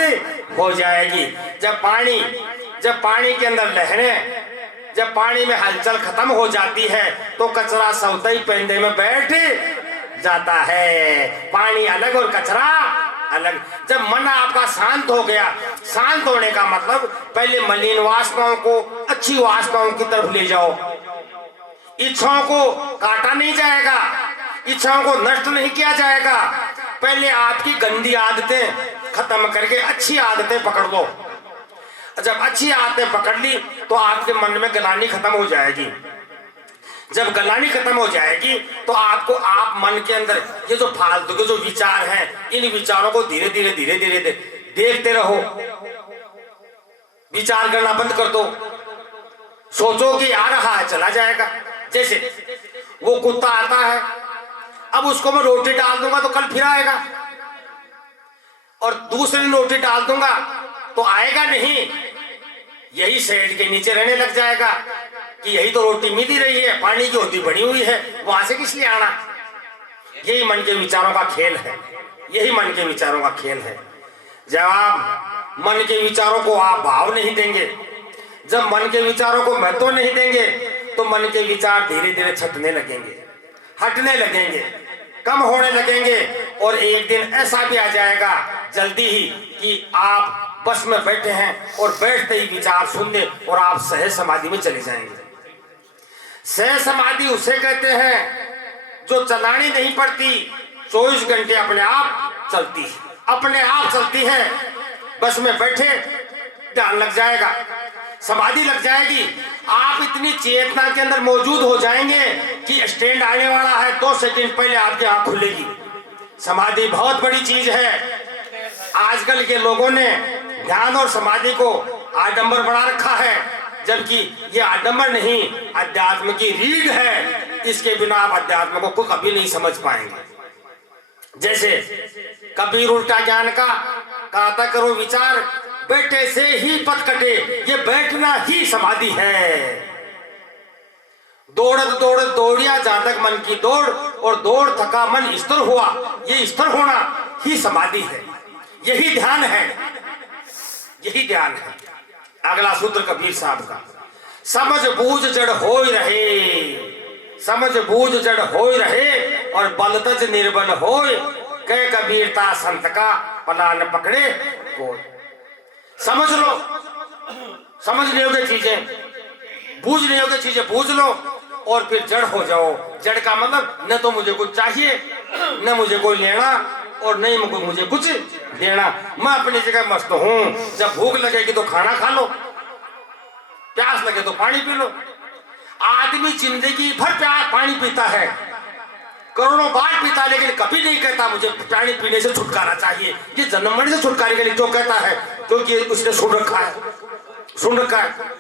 हो जाएगी। जब पानी के अंदर लहरें, जब पानी में हलचल खत्म हो जाती है तो कचरा सौते ही पेंदे में बैठ जाता है। पानी अलग और कचरा अलग। जब मन आपका शांत हो गया, शांत होने का मतलब पहले मलिन वासनाओं को अच्छी वासनाओं की तरफ ले जाओ। इच्छाओं को काटा नहीं जाएगा, इच्छाओं को नष्ट नहीं किया जाएगा। पहले आपकी गंदी आदतें खत्म करके अच्छी आदतें पकड़ लो। जब अच्छी आदतें पकड़ ली तो आपके मन में गलानी खत्म हो जाएगी। जब गलानी खत्म हो जाएगी तो आपको आप मन के अंदर ये जो फालतू के जो विचार हैं, इन विचारों को धीरे धीरे देखते रहो। विचार करना बंद कर दो। सोचो कि आ रहा है, चला जाएगा। जैसे वो कुत्ता आता है, अब उसको मैं रोटी डाल दूंगा तो कल फिर आएगा, और दूसरे दिन रोटी डाल दूंगा तो आएगा नहीं। यही शेड के नीचे रहने लग जाएगा कि यही तो रोटी मिल रही है, पानी की होती बनी हुई है, वहां से किस लिए आना। यही मन के विचारों का खेल है, यही मन के विचारों का खेल है। जब आप मन के विचारों को आप भाव नहीं देंगे, जब मन के विचारों को महत्व नहीं देंगे तो मन के विचार धीरे धीरे छटने लगेंगे, हटने लगेंगे, कम होने लगेंगे, और एक दिन ऐसा भी आ जाएगा जल्दी ही कि आप बस में बैठे हैं और बैठते ही विचार सुनने और आप सहज समाधि में चले जाएंगे। सहज समाधि उसे कहते हैं जो चलानी नहीं पड़ती, 24 घंटे अपने आप चलती है, अपने आप चलती है। बस में बैठे ध्यान लग जाएगा, समाधि लग जाएगी। आप इतनी चेतना के अंदर मौजूद हो जाएंगे कि स्टैंड आने वाला है, 2 सेकंड पहले आपकी आंख खुलेगी। समाधि बहुत बड़ी चीज है। आजकल के लोगों ने ध्यान और समाधि को आडंबर बना रखा है, जबकि ये आडंबर नहीं, अध्यात्म की रीढ़ है। इसके बिना आप अध्यात्म को कभी नहीं समझ पाएंगे। जैसे कबीर उल्टा ज्ञान का कहता करो विचार, बैठे से ही पथ कटे, ये बैठना ही समाधि है। दौड़त दौड़त दौड़िया जहां तक मन की दौड़, और दौड़ थका मन स्थिर हुआ, ये स्थिर होना ही समाधि है, यही ध्यान है, यही ध्यान है। अगला सूत्र कबीर साहब का, समझ बूझ जड़ होय रहे, समझ बूझ जड़ होय रहे, और बलतज निर्बल होय, कह कबीरता संत का पलान पकड़े कोई। समझ लो, समझ लियोगे चीजें, बूझ लियोगे चीजें, बूझ लो, और फिर जड़ हो जाओ। जड़ का मतलब न तो मुझे कुछ चाहिए, न मुझे कोई लेना, और नहीं मुझे कुछ देना। मैं अपनी जगह मस्त हूं। जब भूख लगेगी तो खाना खा लो, प्यास लगे तो पानी पी लो। आदमी जिंदगी भर पानी पीता है, करोड़ों बार पीता, लेकिन कभी नहीं कहता मुझे पानी पीने से छुटकारा चाहिए। ये जन्म मरने से छुटकारे के लिए जो कहता है, क्योंकि उसने सुन रखा है, सुन रखा है।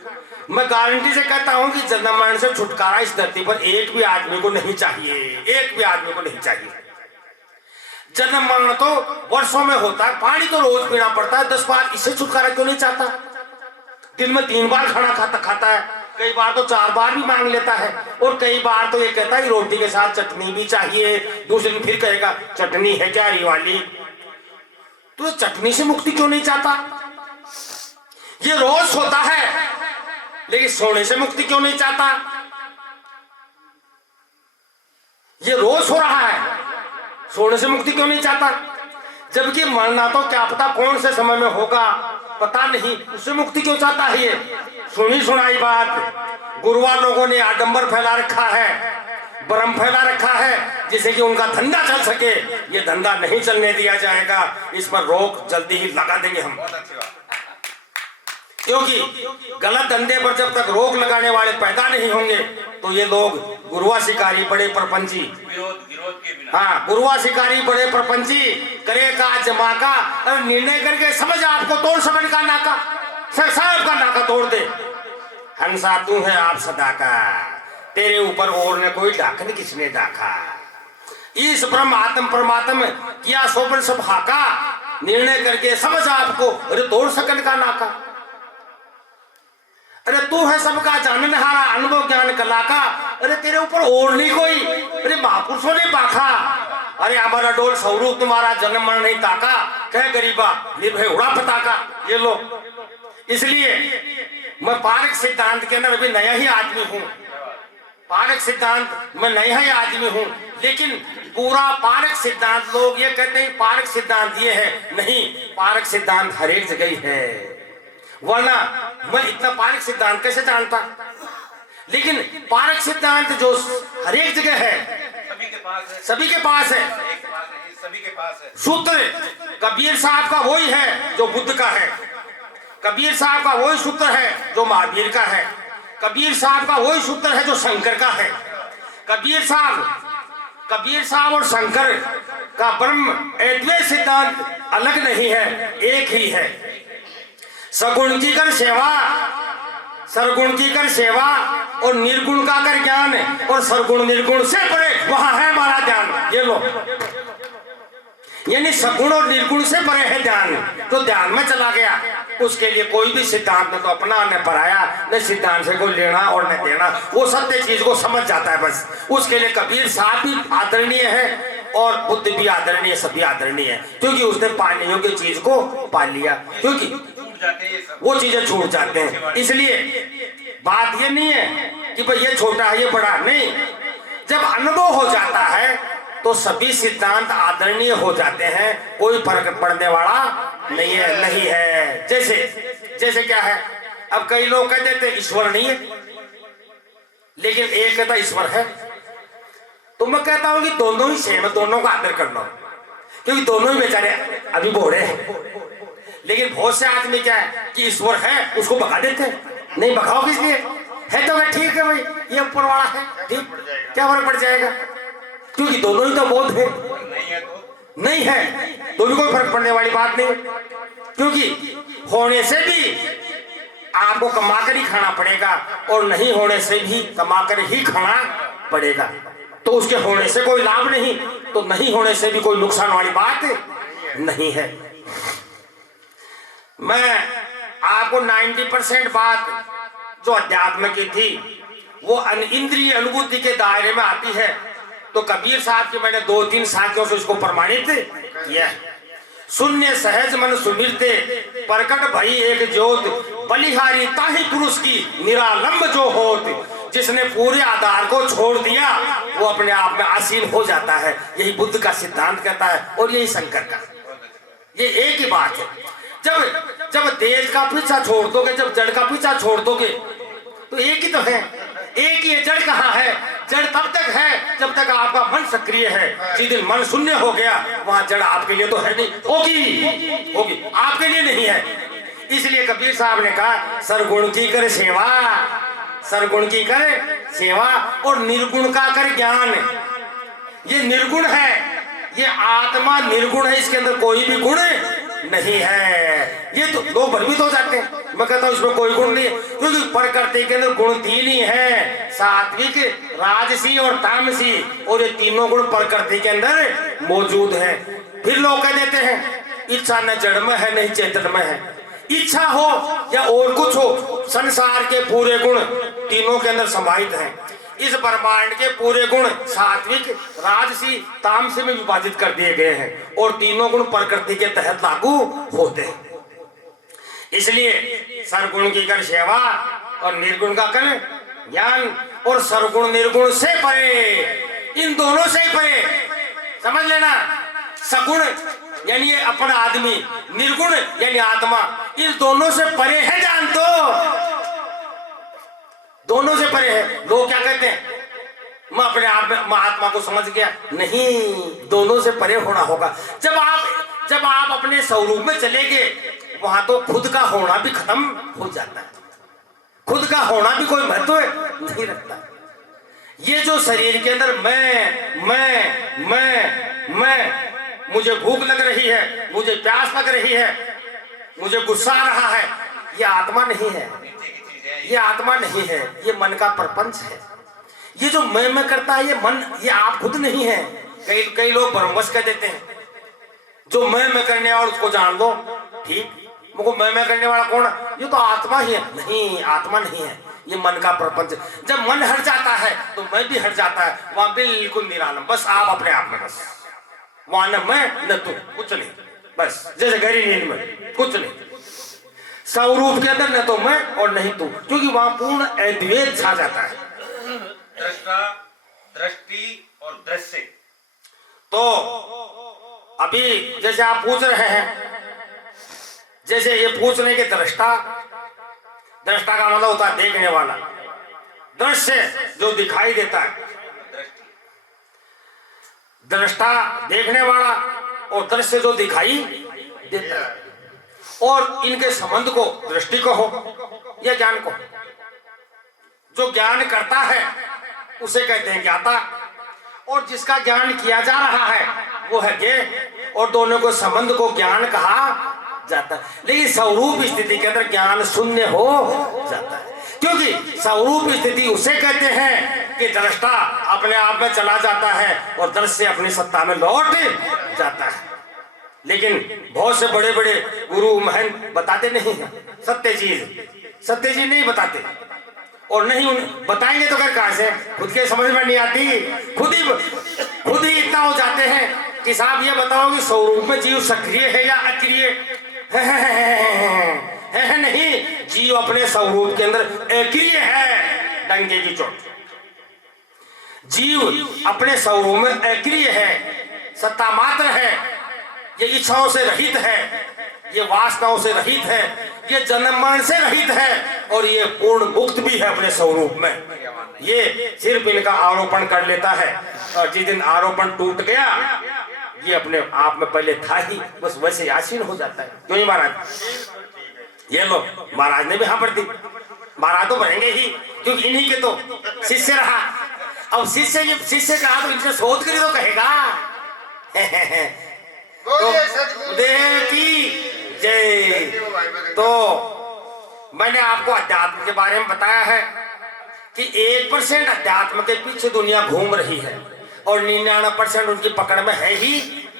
मैं गारंटी से कहता हूं कि जन्म मरण से छुटकारा इस धरती पर एक भी आदमी को नहीं चाहिए, एक भी आदमी को नहीं चाहिए। जन्म मरण तो वर्षों में होता है, पानी तो रोज पीना पड़ता है 10 बार, इससे छुटकारा क्यों नहीं चाहता? दिन में 3 बार खाना खाता है, कई बार तो 4 बार भी मांग लेता है, और कई बार तो ये कहता है रोटी के साथ चटनी भी चाहिए। दूसरे दिन फिर कहेगा चटनी है क्या हरी वाली? तो चटनी से मुक्ति क्यों नहीं चाहता? ये रोज होता है, लेकिन सोने से मुक्ति क्यों नहीं चाहता? ये रोज हो रहा है, सोने से मुक्ति क्यों नहीं चाहता? जबकि मरना तो क्या पता कौन से समय में होगा, पता नहीं, उससे मुक्ति क्यों चाहता है? ये सुनी सुनाई बात। गुरुआ लोगों ने आडंबर फैला रखा है, भ्रम फैला रखा है, जिससे कि उनका धंधा चल सके। ये धंधा नहीं चलने दिया जाएगा, इस पर रोक जल्दी ही लगा देंगे हम। क्योंकि गलत धंधे पर जब तक रोक लगाने वाले पैदा नहीं होंगे तो ये लोग गुरुआ शिकारी बड़े प्रपंची, विरोध के बिना, हाँ गुरुआ शिकारी बड़े प्रपंची, करे का जमा का, और निर्णय करके समझ आपको तोड़ समझ का नाका, साहब का नाका तोड़ दे। हंसा तू है आप सदा का, तेरे ऊपर और ने कोई डाकन किसने डाका। इस ब्रह्म आत्म परमात्म किया सोपन सब हाका, निर्णय करके समझ आपको, अरे तोड़ सकन का नाका, अरे तू है सबका जाननहारा अनुभव ज्ञान कला का, अरे तेरे ऊपर और नहीं कोई, अरे महापुरुषों ने पाखा, अरे हमारा डोल स्वरूप तुम्हारा जन्म मरण नहीं ताका, कह गरीबा निर्भय उड़ा पताका। ये लो, इसलिए मैं पारक सिद्धांत के अंदर अभी नया ही आदमी हूं, पारक सिद्धांत मैं नया ही आदमी हूं, लेकिन पूरा पारक सिद्धांत लोग ये कहते हैं पारक सिद्धांत ये है, नहीं, पारक सिद्धांत हर एक जगह ही है, वरना मैं इतना पारक सिद्धांत कैसे जानता। लेकिन पारक सिद्धांत जो हर एक जगह है, सभी के पास है, सभी के पास है, एक के पास नहीं, सभी के पास है। सूत्र कबीर साहब का वही है जो बुद्ध का है, कबीर साहब का वही सूत्र है जो महावीर का है, कबीर साहब का वही सूत्र है जो शंकर का है। कबीर साहब और शंकर का ब्रह्म अद्वैत सिद्धांत अलग नहीं है, एक ही है। सगुण की कर सेवा, सरगुण की कर सेवा, और निर्गुण का कर ज्ञान, और सरगुण निर्गुण से परे वहां है हमारा ध्यान। ये लो, यानी सगुण और निर्गुण से परे है ध्यान, तो ध्यान में चला गया, उसके लिए कोई भी सिद्धांत न तो अपना न पराया, न सिद्धांत से कोई लेना और न देना, वो सत्य चीज को समझ जाता है बस। उसके लिए कबीर साहब भी आदरणीय है और बुद्ध भी आदरणीय, सभी आदरणीय है, क्योंकि उसने पाने योग्य चीज को पा लिया, क्योंकि वो चीजें छूट जाते हैं। इसलिए बात ये नहीं है कि भाई ये छोटा है ये बड़ा, नहीं, जब अनुभव हो जाता है तो सभी सिद्धांत आदरणीय हो जाते हैं, कोई फर्क पड़ने वाला नहीं है। जैसे क्या है, अब कई लोग कह देते ईश्वर नहीं है, लेकिन एक कहता ईश्वर है, तो मैं कहता हूं कि दोनों ही सेम है, दोनों का आदर करना, क्योंकि दोनों ही बेचारे अभी बूढ़े हैं। लेकिन बहुत से आदमी क्या है कि ईश्वर है उसको भगा देते हैं, नहीं भगाओ किस लिए, है तो ठीक है भाई, ये ऊपर वाला है, ठीक, क्या फर्क पड़ जाएगा, क्योंकि दोनों ही तो बोध है, नहीं है तो भी कोई फर्क पड़ने वाली बात नहीं, क्योंकि होने से भी आपको कमाकर ही खाना पड़ेगा और नहीं होने से भी कमाकर ही खाना पड़ेगा, तो उसके होने से कोई लाभ नहीं, तो नहीं होने से भी कोई नुकसान वाली बात नहीं है। मैं आपको 90% बात जो अध्यात्म की थी वो इंद्रिय अनुभूति के दायरे में आती है, तो कबीर साहब की मैंने 2-3 साथियों से इसको प्रमाणित किया। शून्य सहज मन सुमिरते प्रकट भई एक ज्योत, बलिहारी ताहि पुरुष की निरालंब जो होत, जिसने पूरे आधार को छोड़ दिया वो अपने आप में आसीन हो जाता है। यही बुद्ध का सिद्धांत कहता है और यही शंकर का, ये एक ही बात है। जब देश का पीछा छोड़ दोगे, जब जड़ का पीछा छोड़ दोगे, तो एक ही तो है, एक ही है। जड़ कहाँ है? जड़ तब तक है जब तक आपका मन सक्रिय है। जिस दिन मन शून्य हो गया वहां जड़ आपके लिए तो है नहीं, होगी आपके लिए नहीं है। इसलिए कबीर साहब ने कहा सरगुण की कर सेवा, सरगुण की कर सेवा और निर्गुण का कर ज्ञान। ये निर्गुण है, ये आत्मा निर्गुण है, इसके अंदर कोई भी गुण नहीं है। ये तो लोग भ्रमित हो जाते हैं, मैं कहता हूं इसमें कोई गुण नहीं है, क्योंकि प्रकृति के अंदर गुण 3 ही है, सात्विक, राजसी और तामसी, और ये तीनों गुण प्रकृति के अंदर मौजूद है। फिर लोग कह देते हैं इच्छा न जड़ में है नहीं चेतन में है। इच्छा हो या और कुछ हो, संसार के पूरे गुण तीनों के अंदर समाहित हैं। इस ब्रह्मांड के पूरे गुण सात्विक, राजसी, तामसी में विभाजित कर दिए गए हैं और तीनों गुण प्रकृति के तहत लागू होते हैं। इसलिए सरगुण की कर सेवा और निर्गुण का कर ज्ञान, और सरगुण निर्गुण से परे, इन दोनों से परे, समझ लेना। सगुण यानी ये अपना आदमी, निर्गुण यानी आत्मा, इन दोनों से परे है जान, तो दोनों से परे है। लोग क्या कहते हैं मैं अपने आप में महात्मा को समझ गया, नहीं, दोनों से परे होना होगा। जब आप अपने स्वरूप में चले गए वहां तो खुद का होना भी खत्म हो जाता है, खुद का होना भी कोई महत्व नहीं रखता। ये जो शरीर के अंदर मैं मुझे भूख लग रही है, मुझे प्यास लग रही है, मुझे गुस्सा आ रहा है, ये आत्मा नहीं है, ये आत्मा नहीं है, ये मन का प्रपंच है। ये जो मैं करता है ये मन, ये आप खुद नहीं है। कई लोग भ्रमवश कह देते हैं, जो मैं करने वाला उसको जान दो, ठीक। मुझको मैं करने वाला कौन? ये तो आत्मा ही है। नहीं, आत्मा नहीं है, ये मन का प्रपंच। जब मन हट जाता है तो मैं भी हट जाता है, वहां बिल्कुल निरालम, बस आप अपने आप में, बस वहां न मैं न तू, कुछ नहीं, बस जैसे गहरी नींद में, कुछ नहीं। स्वरूप के अंदर न तो मैं और नहीं तू, क्योंकि वहां पूर्ण अद्वैत छा जाता है। दृष्टा, दृष्टि और दृश्य। तो अभी जैसे आप पूछ रहे हैं, जैसे ये पूछने के दृष्टा, दृष्टा का मतलब होता है देखने वाला, दृश्य जो दिखाई देता है, दृष्टा देखने वाला और दृश्य जो दिखाई देता है। और इनके संबंध को दृष्टि को हो या ज्ञान को, जो ज्ञान करता है उसे कहते हैं ज्ञाता, और जिसका ज्ञान किया जा रहा है वो है ज्ञेय, और दोनों को संबंध को ज्ञान कहा जाता है। लेकिन स्वरूप स्थिति के अंदर ज्ञान शून्य हो जाता है, क्योंकि स्वरूप स्थिति उसे कहते हैं कि दृष्टा अपने आप में चला जाता है और दृश्य अपनी सत्ता में लौट जाता है। लेकिन बहुत से बड़े बड़े गुरु महंत बताते नहीं हैं सत्य चीज नहीं बताते, और नहीं उन बताएंगे तो कर कहां से, खुद के समझ में नहीं आती, खुद ही इतना हो जाते हैं कि साहब ये बताओ कि स्वरूप में जीव सक्रिय है या अक्रिय है? नहीं, जीव अपने स्वरूप के अंदर अक्रिय है, डंके की चोट। जीव अपने स्वरूप में अक्रिय है, सत्ता मात्र है, ये इच्छाओं से रहित है, ये वासनाओं से रहित है, ये जन्म मरण से रहित है, और ये पूर्ण मुक्त भी है अपने स्वरूप में। ये सिर्फ इनका आरोपण कर लेता है, और जिस दिन आरोपण टूट गया, ये अपने आप में पहले था ही, बस वैसे आसीन हो जाता है। क्यों नहीं महाराज? ये लो, महाराज ने भी हाँ पर दी, महाराज तो बनेंगे ही, क्योंकि इन्हीं के तो शिष्य रहा। अब शिष्य कहा तो इनसे शोध करी तो कहेगा तो देव की जय। तो मैंने आपको अध्यात्म के बारे में बताया है कि 1% अध्यात्म के पीछे दुनिया घूम रही है, और 99% उनकी पकड़ में है ही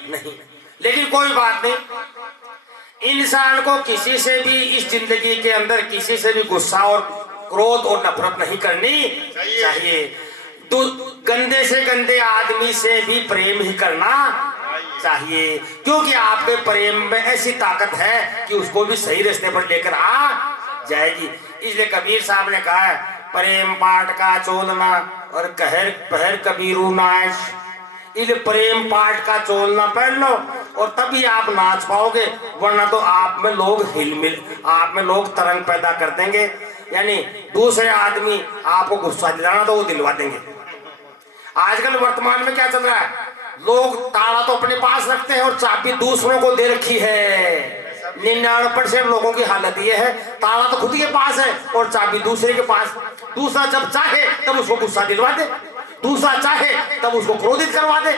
नहीं। लेकिन कोई बात नहीं, इंसान को किसी से भी इस जिंदगी के अंदर किसी से भी गुस्सा और क्रोध और नफरत नहीं करनी चाहिए। गंदे से गंदे आदमी से भी प्रेम ही करना चाहिए, क्योंकि आपके प्रेम में ऐसी ताकत है कि उसको भी सही रास्ते पर लेकर आ जाएगी। इसलिए कबीर साहब ने कहा है, प्रेम पाठ का चोलना और कहर पहर कबीरू नाच। इसलिए प्रेम पाठ का चोलना पहन लो और तभी आप नाच पाओगे, वरना तो आप में लोग हिलमिल, आप में लोग तरंग पैदा कर देंगे। यानी दूसरे आदमी आपको गुस्सा दिलाना तो वो दिलवा देंगे। आजकल वर्तमान में क्या चल रहा है, लोग ताला तो अपने पास रखते हैं और चाबी दूसरों को दे रखी है। 99% लोगों की हालत ये है, ताला तो खुद के पास है और चाबी दूसरे के पास। दूसरा जब चाहे तब उसको गुस्सा दिलवा दे, दूसरा चाहे तब उसको क्रोधित करवा दे।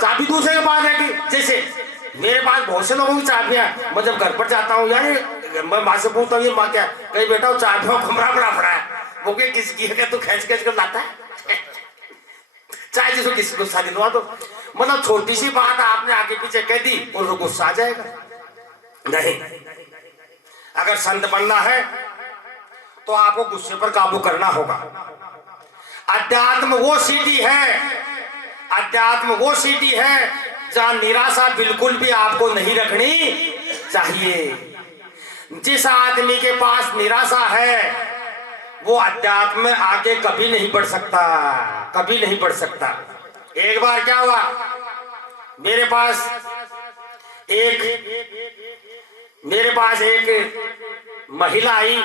चाबी दूसरे के पास रहेगी। जैसे मेरे पास बहुत से लोगों की चाबियां, मैं जब घर पर जाता हूँ, यार मैं माँ से पूछता हूँ, माँ क्या कहीं बेटा चाबियों कमरा बड़ा पड़ा है, वो क्या किसकी है, क्या तू खींच कर लाता है चाहे जिसको किसी गुस्सा दिलवा दो। मतलब छोटी सी बात आपने आगे पीछे कह दी और वो गुस्सा आ जाएगा। नहीं, अगर संत बनना है तो आपको गुस्से पर काबू करना होगा। अध्यात्म वो सीढ़ी है, अध्यात्म वो सीढ़ी है जहां निराशा बिल्कुल भी आपको नहीं रखनी चाहिए। जिस आदमी के पास निराशा है वो अध्यात्म में आगे कभी नहीं बढ़ सकता, कभी नहीं बढ़ सकता। एक बार क्या हुआ, मेरे पास एक महिला आई।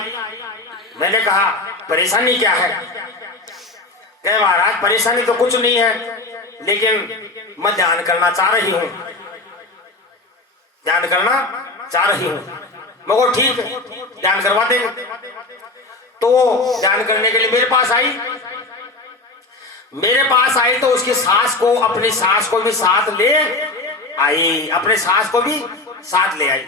मैंने कहा परेशानी क्या है? कहे महाराज परेशानी तो कुछ नहीं है, लेकिन मैं ध्यान करना चाह रही हूं, ध्यान करना चाह रही हूं। मैं को ठीक है, ध्यान करवा देंगे। तो ध्यान करने के लिए मेरे पास आई तो उसकी सास को, अपनी सास को भी साथ ले आई, अपने सास को भी साथ ले आई।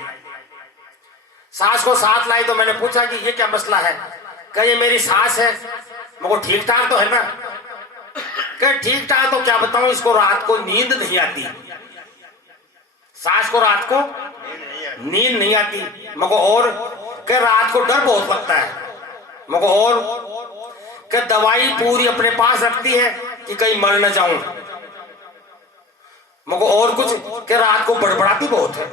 सास को साथ लाई तो मैंने पूछा कि ये क्या मसला है? कहे ये मेरी सास है। मैं ठीक ठाक तो है ना? कहे ठीक ठाक तो क्या बताऊं, इसको रात को नींद नहीं आती। सास को रात को नींद नहीं आती, मगर और कि रात को डर बहुत लगता है, मगर और कि दवाई पूरी अपने पास रखती है कि कहीं मर न जाऊं, मगर और कुछ कि रात को बड़बड़ाती बहुत है।